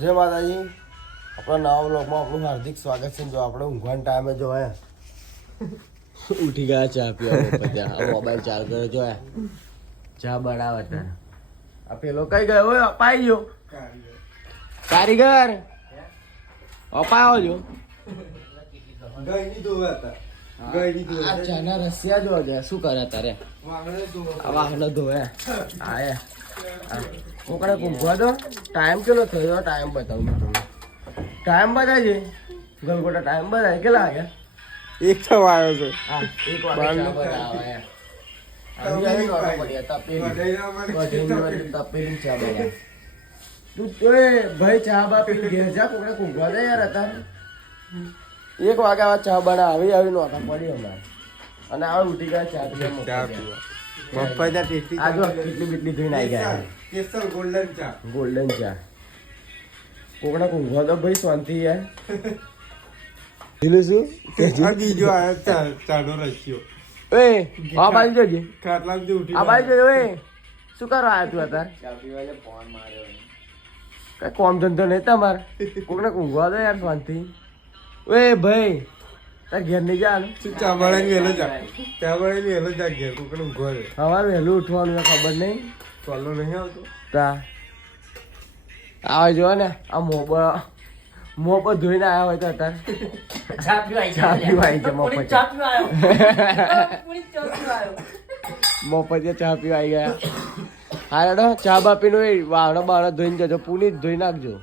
જય માતાજી. આપણા નવા બ્લોગમાં આપણું હાર્દિક સ્વાગત છે. જો આપણે ઊંઘવાના ટાઈમે જો ઉઠી ગયા ચા પીવા ત્યાં મોબાઈલ ચાર્જ કર્યો જો ચા બનાવે ત્યારે આ પેલો કઈ ગયો હોય અપાઈ ગયો કારીગર અપાયો જો આ ચાના રસિયા જો છે શું કરે તારે વાહનો ધોયા આયા કોકડે ઊંઘવા દો. ટાઈમ કેટલો થયો ટાઈમ બતાવું તમને. ટાઈમ બતાવે છે ગલગોટા ટાઈમ બતાવે કેટલા વાગ્યા? એક થવા આવ્યો છે. હા 1 વાગે તપેલી ચા બનાવે. તું ભાઈ ચા બા પી ઘેર જા કોકડે ઊંઘવા દે યાર અત્યારે 1 વાગ્યા ચા બના આવી નોટા પડી હમણાં અને આ ઉઠી ગયા ચા પીવા. મફત ટેસ્ટી આ જો કેટલી બીટલી ધોઈને આવી ગયા કેસર ગોલ્ડન ચા. ગોલ્ડન ચા કોકડા ઊંઘવા તો ભાઈ શાંતિ યાર. દિલું શું આ બીજો આયો ચાનો રસ્યો. એ આ બાજુ જોજે ખાટલામાંથી ઉઠી આ બાજુ જોજે. ઓય શું કરવા આવ્યો તું અત્યારે? ચા પીવાલે ફોન માર્યો. કઈ કોમ ધંધો નહીં તમારે? કોકને ઊંઘવા દો યાર શાંતિ. ઓય ભાઈ તાર ઘેર નહીં જા શું ચા બનાવીને વહેલો જા. ચા બનાવીને વહેલો જા ઘેર કોકને ઊંઘવા દે. સવારે વહેલું ઉઠવાનું છે ખબર નહીં ચાલો નહીં આવતો. તા આવે જો ને આ મોબ ધોઈને આવ્યા હોય તો અત્યારે ચા પીવા આવી છે મફત ચા પીવા આવી ગયા. હા રેડો ચા બા પીને વાહણો બાવણો ધોઈને જજો. પુની જ ધોઈ નાખજો.